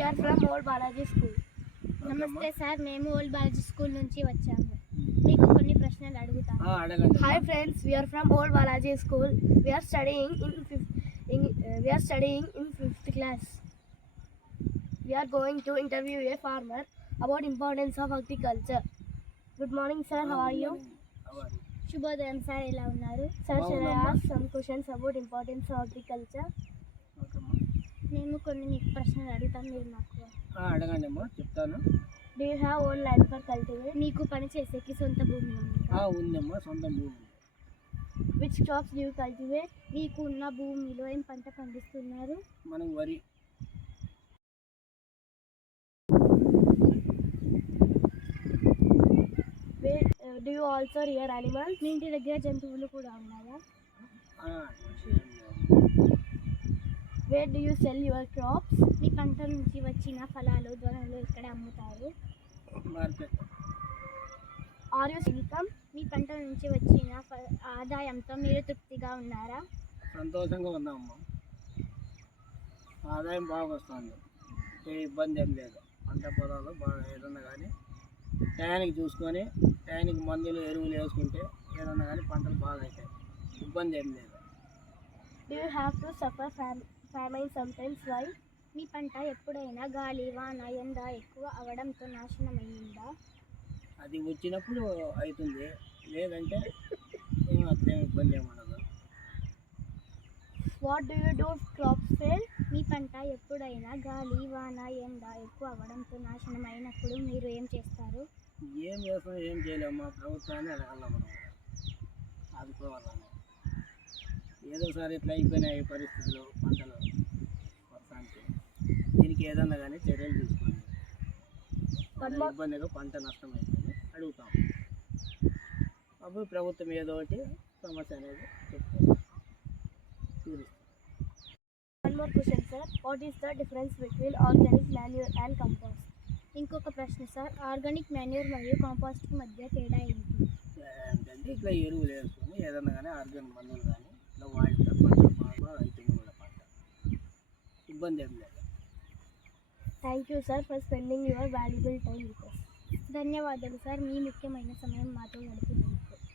We are from Old Balaji School. నమస్తే sir, మేము old Balaji school నుంచి వచ్చాము. మీకు కొన్ని ప్రశ్నలు అడుగుతాము. Hi friends, we are from Old Balaji School. We are studying in fifth class. We are going to interview a farmer about importance of agriculture. Good morning sir, how are you? శుభోదయం sir, ఎలా ఉన్నారు? Sir, shall I ask some questions about importance of agriculture? మేము కొన్ని మీకు ప్రశ్నలు అడుగుతాం, మీరు మాకు అడగండి అమ్మా, చెప్తాను. Do you have own land for cultivate? మీకు పని చేసేకి సొంత భూమి ఉందా? ఉందమ్మా, సొంత భూమి. Which crops do you cultivate? మీకు ఉన్న భూమిలో ఏం పంట పండిస్తున్నారు? మనం వరి. Do you also rear animals? మీ ఇంటి దగ్గర జంతువులు కూడా ఉన్నాయా? Where do you sell your crops? మీ పంట నుంచి వచ్చిన ఫలాలు ధ్వనులు ఇక్కడ అమ్ముతారు. మార్కెట్. Are you income? మీ పంట నుంచి వచ్చిన ఆదాయంతో మీరు తృప్తిగా ఉన్నారా? సంతోషంగా ఉన్నామమ్మా, ఆదాయం బాగా వస్తుంది, ఏ ఇబ్బంది ఏం లేదు. పంట పొలాలు బాగా ఏదన్నా కానీ టయానికి చూసుకొని టయానికి మందులు ఎరువులు వేసుకుంటే ఏదన్నా కానీ పంటలు బాగా అవుతాయి, ఇబ్బంది ఏం లేదు. Do you have to suffer famine sometimes? Why? మీ పంట ఎప్పుడైనా గాలి వాన ఎండ ఎక్కువ అవడంతో నాశనమైందా? అది వచ్చినప్పుడు అవుతుంది, లేదంటే అట్లేం ఇబ్బంది ఏమన్నది. What do you do if crops fail? మీ పంట ఎప్పుడైనా గాలి వాన ఎండ ఎక్కువ అవడంతో నాశనం అయినప్పుడు మీరు ఏం చేస్తారు? ఏం చేస్తాం, ఏం చేయలేము, ప్రభుత్వాన్ని అడగాల, మనం ఆదుకోవాలని. ఏదోసారి ఇట్లా అయిపోయినాయి పరిస్థితులు పంటలు వర్షానికి, దీనికి ఏదన్నా కానీ చర్యలు తీసుకోండి. ఇబ్బందిగా పంట నష్టం అయిపోయింది అడుగుతాం, అప్పుడు ప్రభుత్వం ఏదో ఒకటి సమస్య అనేది చెప్తారు, తీరుస్తాం. One more question sir, what is the difference between organic manure and compost? ఇంకొక ప్రశ్న సార్, ఆర్గానిక్ మాన్యూర్ మరియు కాంపోస్ట్ మధ్య తేడా ఏంటి? ఏంటంటే ఇట్లా ఎరువులు వేసుకొని ఏదన్నా కానీ ఆర్గానిక్ మందులు కానీ ఇట్లా వాడితే పంట బాగా అవుతుంది కూడా, పంట ఇబ్బంది ఏం లేదు. Thank you sir for spending your valuable time with us. ధన్యవాదాలు సార్, మీ ముఖ్యమైన సమయం మాతో గడిపినందుకు.